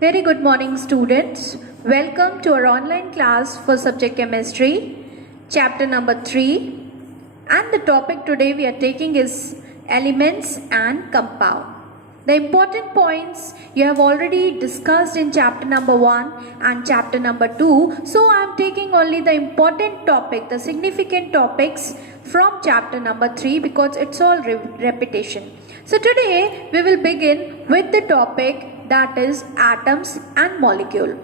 Very good morning, students. Welcome to our online class for subject chemistry, chapter number 3. And the topic today we are taking is elements and compound. The important points you have already discussed in chapter number 1 and chapter number 2. So I am taking only the important topic, the significant topics from chapter number 3 because it's all repetition. So today we will begin with the topic that is atoms and molecule.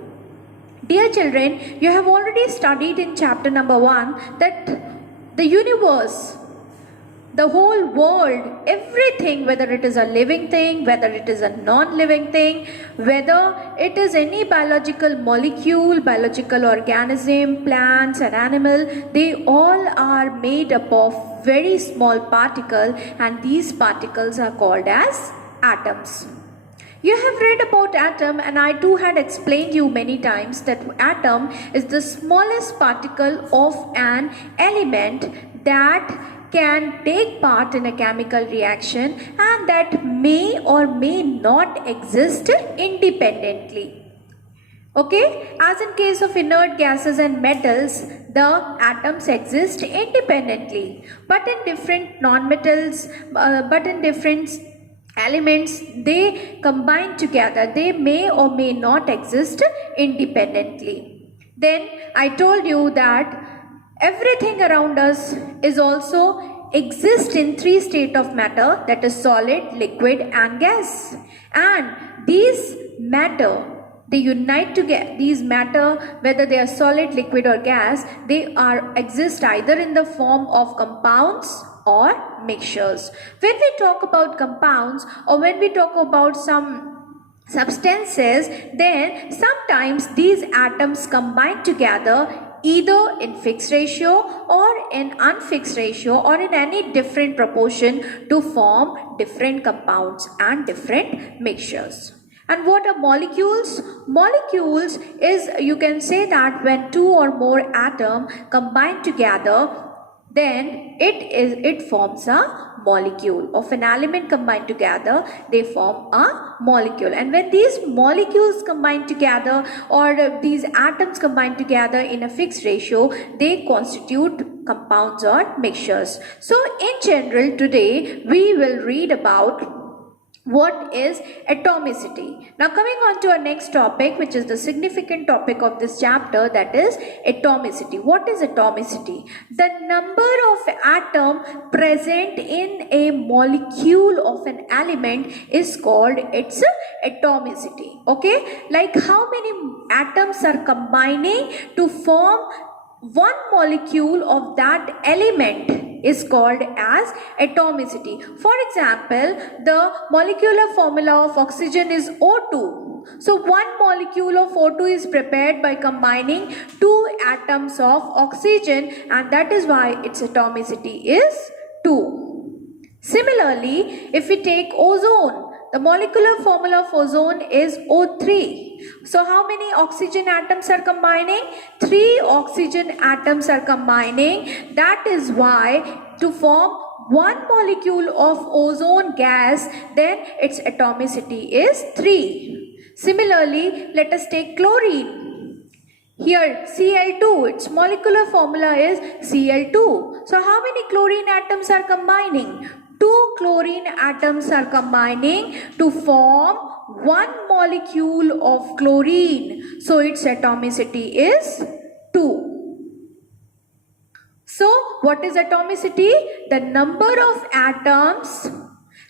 Dear children, you have already studied in chapter number 1 that the universe, the whole world, everything, whether it is a living thing, whether it is a non-living thing, whether it is any biological molecule, biological organism, plants and animal, they all are made up of very small particles, and these particles are called as atoms. You have read about atom, and I too had explained you many times that atom is the smallest particle of an element that can take part in a chemical reaction and that may or may not exist independently. Okay, as in case of inert gases and metals, the atoms exist independently, but in different non-metals, but in different elements, they combine together. They may or may not exist independently. Then I told you that everything around us is also exist in 3 states of matter, that is solid, liquid and gas. And these matter, they unite together. These matter, whether they are solid, liquid or gas, they exist either in the form of compounds or mixtures. When we talk about compounds or when we talk about some substances, then sometimes these atoms combine together either in fixed ratio or in unfixed ratio or in any different proportion to form different compounds and different mixtures. And what are molecules? Molecules is, you can say that when 2 or more atoms combine together, then it forms a molecule. Of an element combined together, they form a molecule. And when these molecules combine together or these atoms combine together in a fixed ratio, they constitute compounds or mixtures. So in general, today we will read about what is atomicity. Now coming on to our next topic, which is the significant topic of this chapter, that is atomicity. What is atomicity? The number of atom present in a molecule of an element is called its atomicity. Okay, like how many atoms are combining to form one molecule of that element is called as atomicity. For example, the molecular formula of oxygen is O2. So one molecule of O2 is prepared by combining 2 atoms of oxygen, and that is why its atomicity is 2. Similarly, if we take ozone, the molecular formula of ozone is O3. So how many oxygen atoms are combining? 3 oxygen atoms are combining. That is why to form one molecule of ozone gas, then its atomicity is 3. Similarly, let us take chlorine. Here Cl2, its molecular formula is Cl2. So how many chlorine atoms are combining? 2 chlorine atoms are combining to form one molecule of chlorine. So its atomicity is 2. So what is atomicity? The number of atoms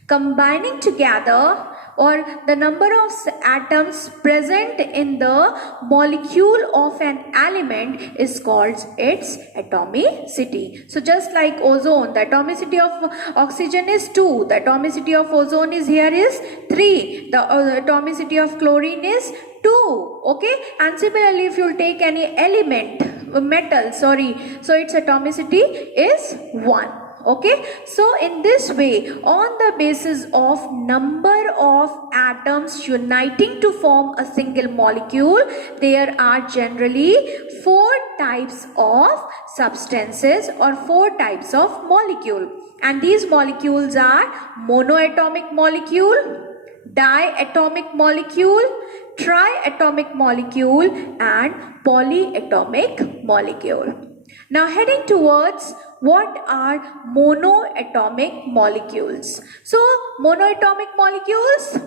combining together, or the number of atoms present in the molecule of an element is called its atomicity. So just like ozone, the atomicity of oxygen is 2, the atomicity of ozone is 3, the atomicity of chlorine is 2. Okay, and similarly if you take any metal, so its atomicity is 1. Okay, so in this way, on the basis of number of atoms uniting to form a single molecule, there are generally 4 types of substances or 4 types of molecule, and these molecules are monoatomic molecule, diatomic molecule, triatomic molecule and polyatomic molecule. Now heading towards what are monoatomic molecules. So monoatomic molecules,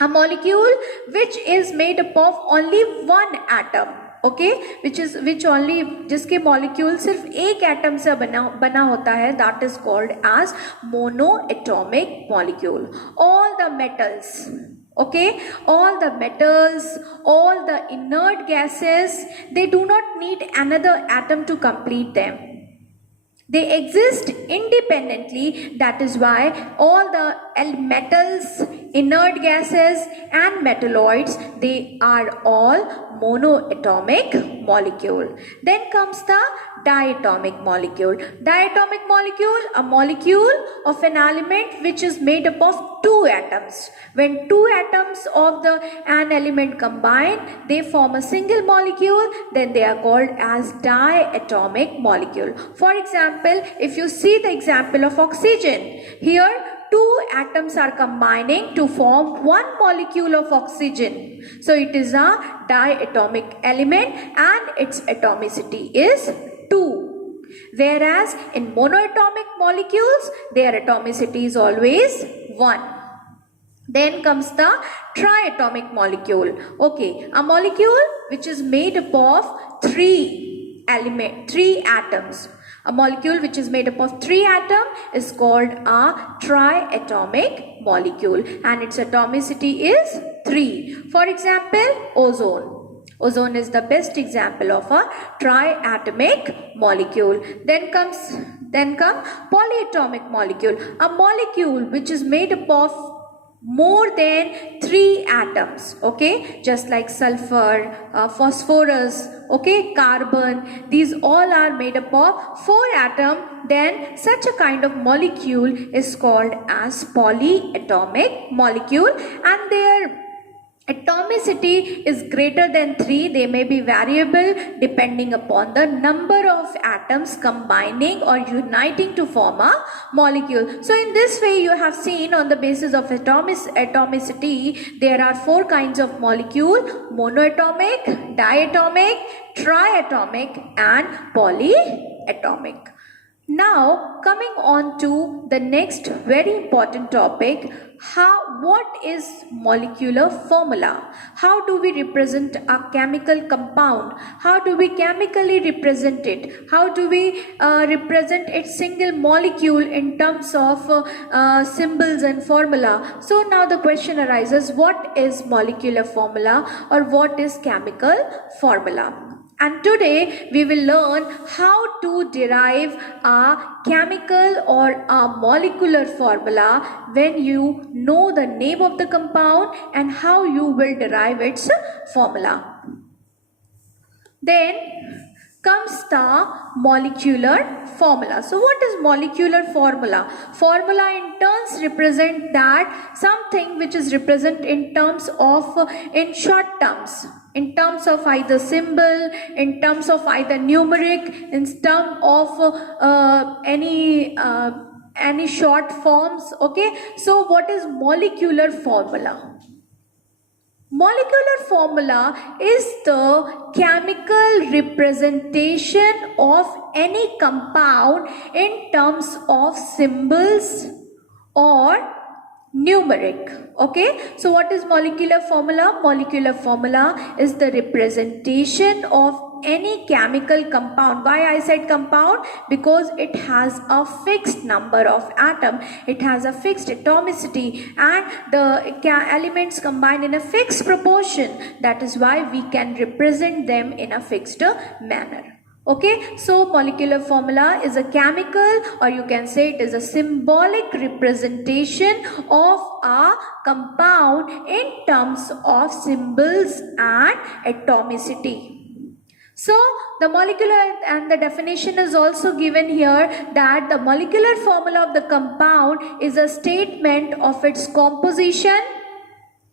a molecule which is made up of only one atom, okay, which only जिसके molecule सिर्फ एक atom से बना होता है, that is called as monoatomic molecule. All the metals, okay, all the metals, all the inert gases, they do not need another atom to complete them. They exist independently. That is why all the metals, inert gases and metalloids, they are all monoatomic molecule. Then comes the diatomic molecule. Diatomic molecule, a molecule of an element which is made up of two atoms. When two atoms of an element combine, they form a single molecule, then they are called as diatomic molecule. For example, if you see the example of oxygen, here two atoms are combining to form one molecule of oxygen. So it is a diatomic element and its atomicity is 2. Whereas in monoatomic molecules, their atomicity is always 1. Then comes the triatomic molecule. Okay, a molecule which is made up of three atoms. A molecule which is made up of 3 atoms is called a triatomic molecule and its atomicity is 3. For example, ozone. Ozone is the best example of a triatomic molecule. Then come polyatomic molecule. A molecule which is made up of more than 3 atoms, okay, just like sulfur, phosphorus, okay, carbon, these all are made up of 4 atoms. Then such a kind of molecule is called as polyatomic molecule and their atomicity is greater than 3. They may be variable depending upon the number of atoms combining or uniting to form a molecule. So in this way you have seen on the basis of atomicity there are 4 kinds of molecule: monoatomic, diatomic, triatomic and polyatomic. Now coming on to the next very important topic, what is molecular formula? How do we represent a chemical compound? How do we chemically represent it? How do we represent its single molecule in terms of symbols and formula? So now the question arises, what is molecular formula or what is chemical formula? And today we will learn how to derive a chemical or a molecular formula when you know the name of the compound and how you will derive its formula. Then comes the molecular formula. So what is molecular formula? Formula in turns represent that something which is represented in terms of in short terms, in terms of either symbol, in terms of either numeric, in terms of any short forms, okay. So what is molecular formula? Molecular formula is the chemical representation of any compound in terms of symbols or numeric, okay. So what is molecular formula? Molecular formula is the representation of any chemical compound. Why I said compound? Because it has a fixed number of atoms, it has a fixed atomicity and the elements combine in a fixed proportion. That is why we can represent them in a fixed manner. Okay, so molecular formula is a chemical, or you can say it is a symbolic representation of a compound in terms of symbols and atomicity. So the molecular and the definition is also given here, that the molecular formula of the compound is a statement of its composition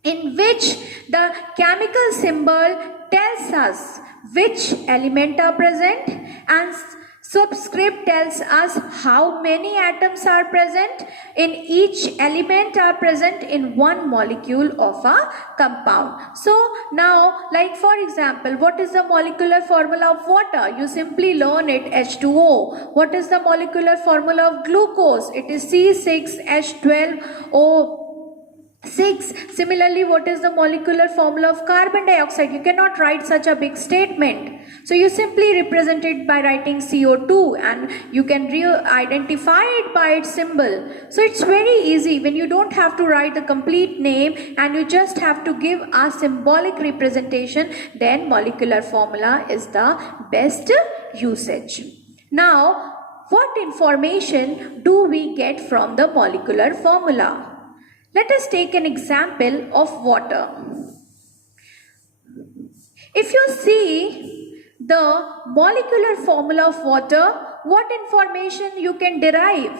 in which the chemical symbol tells us which element are present and subscript tells us how many atoms are present in each element are present in one molecule of a compound. So now, like for example, what is the molecular formula of water? You simply learn it, H2O. What is the molecular formula of glucose? It is C6H12O6. Similarly, what is the molecular formula of carbon dioxide? You cannot write such a big statement. So you simply represent it by writing CO2, and you can identify it by its symbol. So it's very easy when you don't have to write the complete name and you just have to give a symbolic representation, then molecular formula is the best usage. Now, what information do we get from the molecular formula? Let us take an example of water. If you see the molecular formula of water, what information you can derive?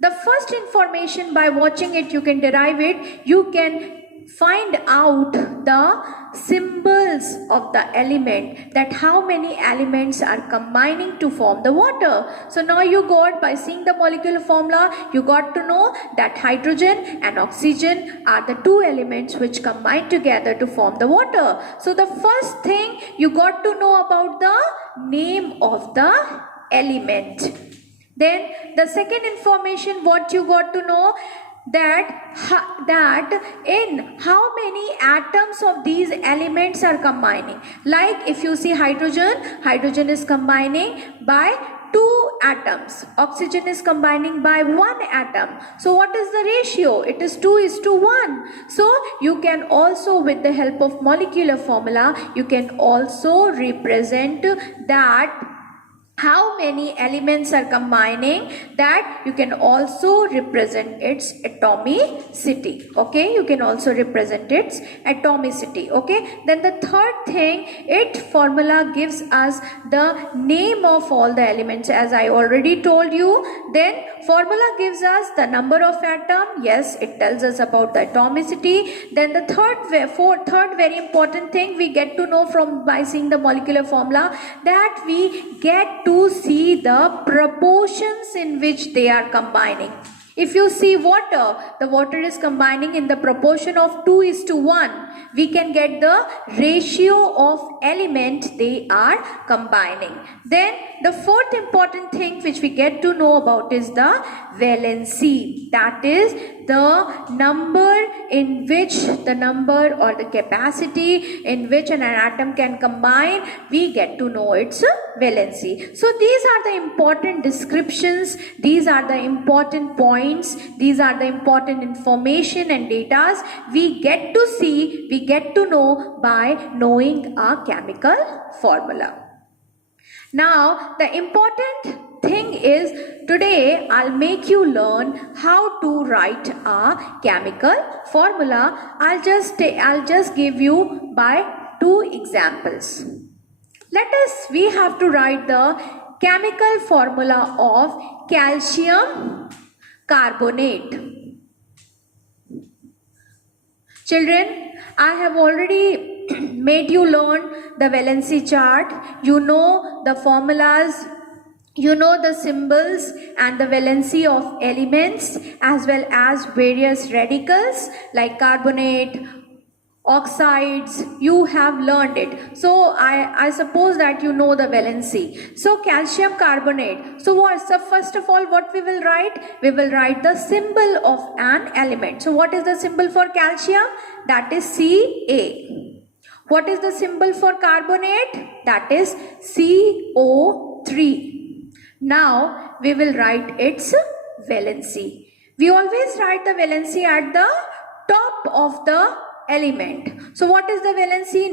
The first information, by watching it you can derive it. You can find out the symbols of the element, that how many elements are combining to form the water. So now you got, by seeing the molecular formula, you got to know that hydrogen and oxygen are the two elements which combine together to form the water. So the first thing you got to know about the name of the element. Then the second information what you got to know, that in how many atoms of these elements are combining. Like if you see hydrogen is combining by 2 atoms, oxygen is combining by 1 atom. So what is the ratio? It is 2:1. So you can also, with the help of molecular formula, you can also represent that how many elements are combining, that you can also represent its atomicity. Okay, you can also represent its atomicity. Okay, then the third thing, it formula gives us the name of all the elements, as I already told you. Then formula gives us the number of atom. Yes, it tells us about the atomicity. Then the third very important thing we get to know from by seeing the molecular formula, that we get to see the proportions in which they are combining. If you see water, the water is combining in the proportion of 2:1. We can get the ratio of element they are combining. Then the fourth important thing which we get to know about is the valency. That is the number in which, the number or the capacity in which an atom can combine. We get to know its valency. So these are the important descriptions, these are the important points, these are the important information and data we get to see, we get to know by knowing a chemical formula. Now the important thing is, today I'll make you learn how to write a chemical formula. I'll just give you by 2 examples. We have to write the chemical formula of calcium carbonate. Children, I have already made you learn the valency chart. You know the formulas, you know the symbols and the valency of elements, as well as various radicals like carbonate, oxides. You have learned it. So I suppose that you know the valency. So calcium carbonate. So first of all, what we will write? We will write the symbol of an element. So what is the symbol for calcium? That is Ca. What is the symbol for carbonate? That is CO3. Now we will write its valency. We always write the valency at the top of the element. So what is the valency?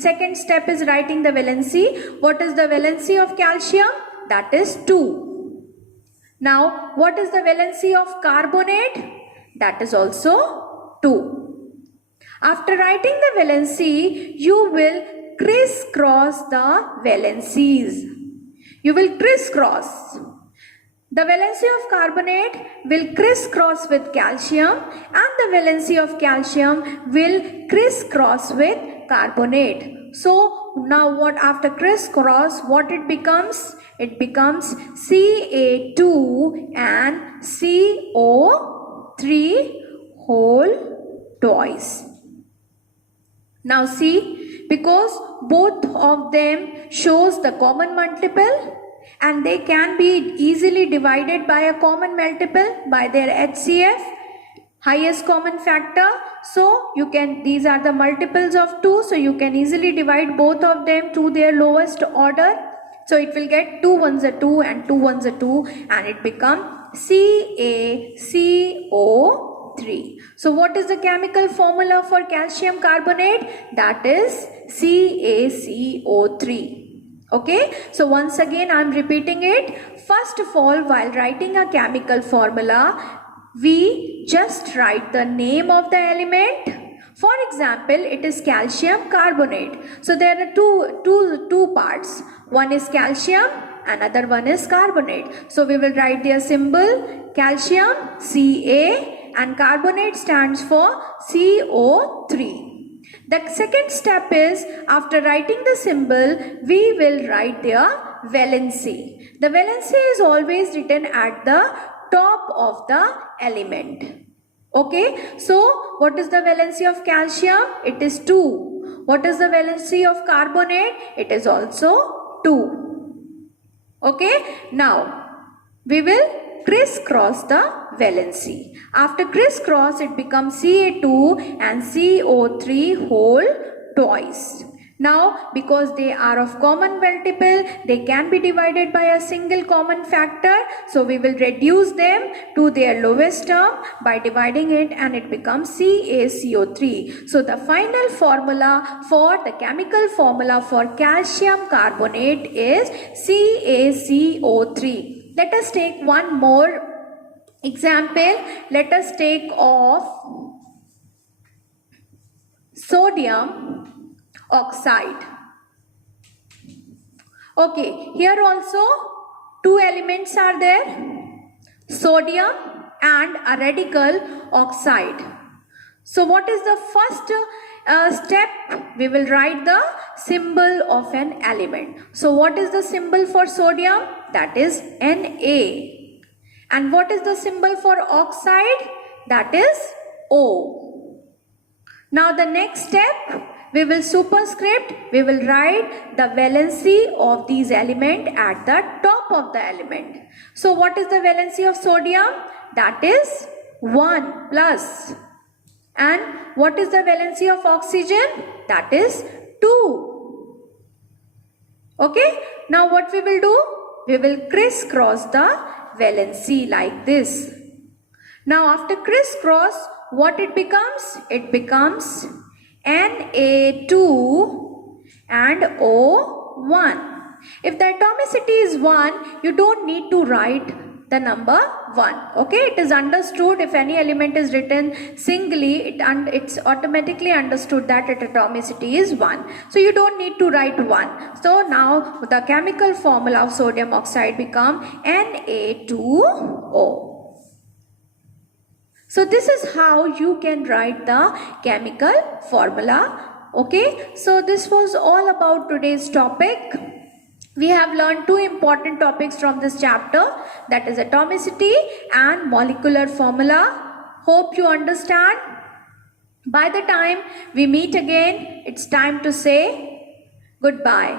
Second step is writing the valency. What is the valency of calcium? That is 2. Now what is the valency of carbonate? That is also 2. After writing the valency, you will crisscross the valencies. You will crisscross. The valency of carbonate will crisscross with calcium, and the valency of calcium will crisscross with carbonate. So now what, after crisscross, what it becomes? It becomes Ca2 and CO3 whole twice. Now see, because both of them shows the common multiple and they can be easily divided by a common multiple by their HCF, highest common factor. So you can, these are the multiples of 2, so you can easily divide both of them to their lowest order. So it will get 2 ones are 2 and 2 ones are 2 and it become CaCO3. So what is the chemical formula for calcium carbonate? That is CaCO3. Okay, so once again I am repeating it. First of all, while writing a chemical formula, we just write the name of the element. For example, it is calcium carbonate. So there are two parts. One is calcium, another one is carbonate. So we will write their symbol calcium Ca and carbonate stands for CO3. The second step is, after writing the symbol, we will write their valency. The valency is always written at the top of the element. Okay, so what is the valency of calcium? It is 2. What is the valency of carbonate? It is also 2. Okay, now we will crisscross the valency. After crisscross, it becomes Ca2 and CO3 whole twice. Now, because they are of common multiple, they can be divided by a single common factor. So we will reduce them to their lowest term by dividing it and it becomes CaCO3. So the final formula for the chemical formula for calcium carbonate is CaCO3. Let us take one more example. Let us take of sodium oxide. Okay, here also two elements are there, sodium and a radical oxide. So what is the first step? We will write the symbol of an element. So what is the symbol for sodium? That is Na. And what is the symbol for oxide? That is O. Now the next step, we will superscript, we will write the valency of these elements at the top of the element. So what is the valency of sodium? That is 1 plus. And what is the valency of oxygen? That is 2. Okay, now what we will do? We will crisscross the valency like this. Now after crisscross, what it becomes? It becomes Na2 and O1. If the atomicity is 1, you don't need to write the number 1. Okay, it is understood if any element is written singly, it's automatically understood that its atomicity is 1. So you don't need to write 1. So now the chemical formula of sodium oxide become Na2O. So this is how you can write the chemical formula. Okay, so this was all about today's topic. We have learned two important topics from this chapter, that is atomicity and molecular formula. Hope you understand. By the time we meet again, it's time to say goodbye.